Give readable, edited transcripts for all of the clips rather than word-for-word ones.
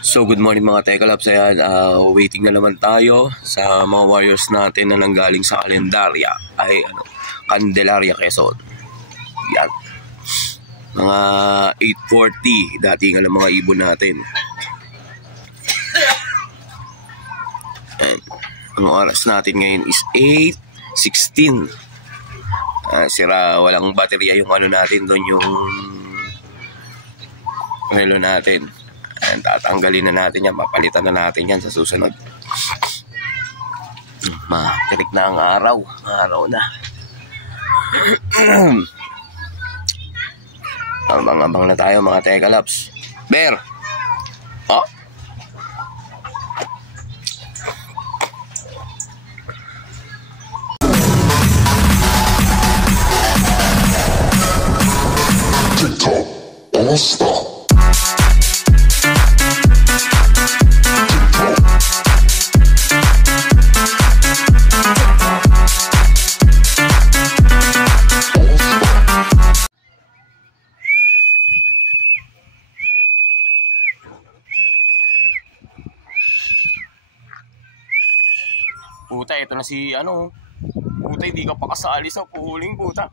So good morning mga Tekalabs. Ayan, waiting na naman tayo sa mga warriors natin na nanggaling sa Candelaria, Quezon. Yan. Mga 8:40, dating mga ibon natin. Ayan. Ang oras natin ngayon is 8:16. Sira, walang baterya yung natin doon, yung relo natin. Ayan, tatanggalin na natin yan, mapalitan na natin yan sa susunod. Matirik na ang araw na. Abang-abang na tayo mga Tekalabs. Bear! Oh! TikTok, don't stop. Puta, ito na si Puta, hindi ka pa kasali sa puhuling, puta.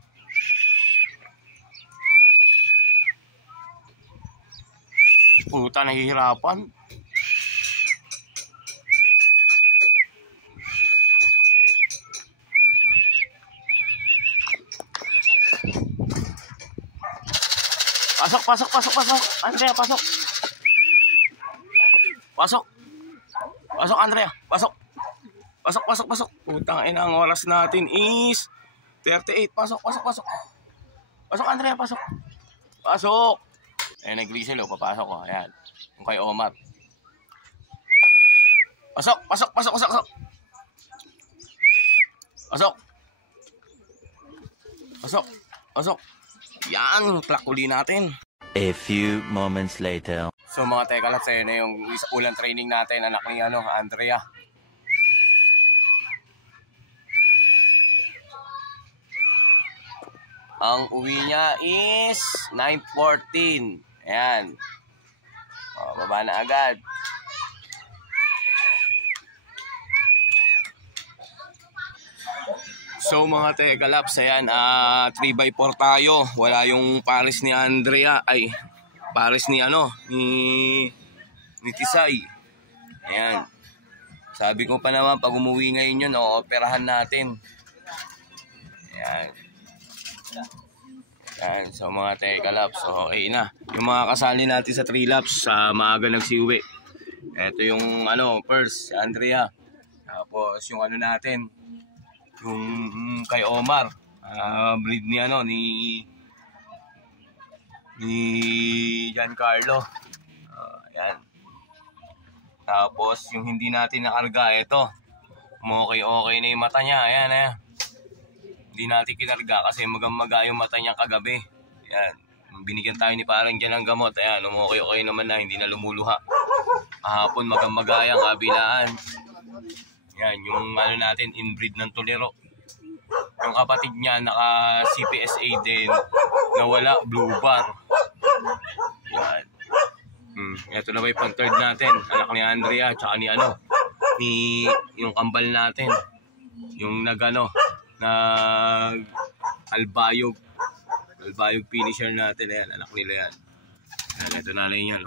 Puta, nahihirapan. Pasok. Andrea, pasok. Pasok, Andrea. Pasok. Putang ina, ang oras natin is 38. Pasok. Pasok, Andrea, pasok. Eh, nag-grisel, papasok ko. Ayan. Yung kay Omar. Pasok. Yan, clock uli natin. A few moments later. So mga Tekalabs, na yung ulang training natin, anak ni Andrea. Ang uwi niya is 9:14. Ayan. Baba na agad. So mga Tekalabs, ayan, 3x4 tayo. Wala yung pares ni Andrea, pares ni Tisay. Ayan. Sabi ko pa naman, pag umuwi ngayon yun, operahan natin. Ayan. So mga Tekalabs, so okay na. Yung mga kasali natin sa 3 laps, maaga nagsiuwi. Ito yung first, Andrea. Tapos yung natin, yung kay Omar, breed ni Giancarlo. Ayan. Tapos yung hindi natin nakarga, ito. Okay na yung mata niya. Ayan. Hindi natin kinarga kasi maga yung mata niya kagabi. Ayan. Binigyan tayo ni parang dyan ng gamot. Ayan, okay naman na, hindi na lumuluha. Kahapon maga yung kabilaan. Yan, yung natin, inbreed ng Tolero. Yung kapatid niya, naka CPSA din, nawala, blue bar. Yan. Ito na ba yung pang-third natin? Anak ni Andrea, tsaka ni yung kambal natin. Yung albayog finisher natin. Ayan, anak nila yan. Ayan, ito na lang yan,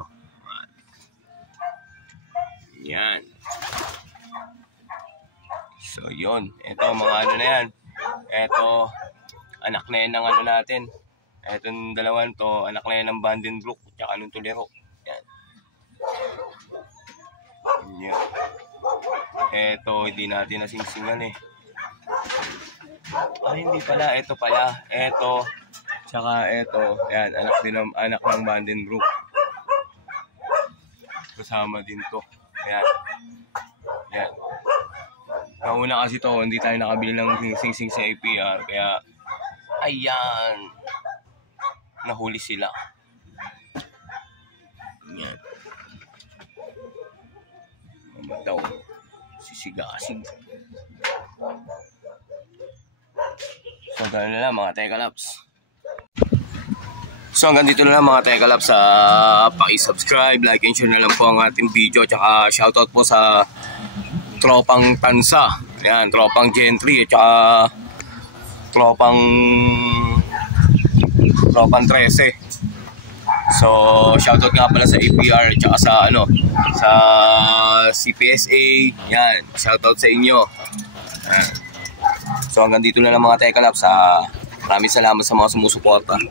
Yan. So yun, ito mga na yan. Ito, anak na yan ng natin. Itong dalawan to, anak na yan ng Vandenbroek tsaka ng Tolero. Yan. Yan. Ito, hindi natin nasingsingan hindi pala, ito pala. Ito, tsaka ito. Yan, anak ng Vandenbroek. Kasama din to. Yan. Yan. Nauna kasi to, hindi tayo nakabili ng sing-sing sa APR, kaya ayan, nahuli sila. Yan. Mamataw, sisigasig. So gano'n na lang mga Tekalabs. So hanggang dito na lang mga Tekalab sa paki-subscribe, like and share na lang po ang ating video. Tsaka shoutout po sa tropang Tansa. Ayan, tropang Gentry. Tsaka tropang 13. So shoutout nga pala sa APR tsaka sa sa CPSA. Yan, shoutout sa inyo. So hanggang dito na lang mga Tekalab sa maraming salamat sa mga sumusuporta.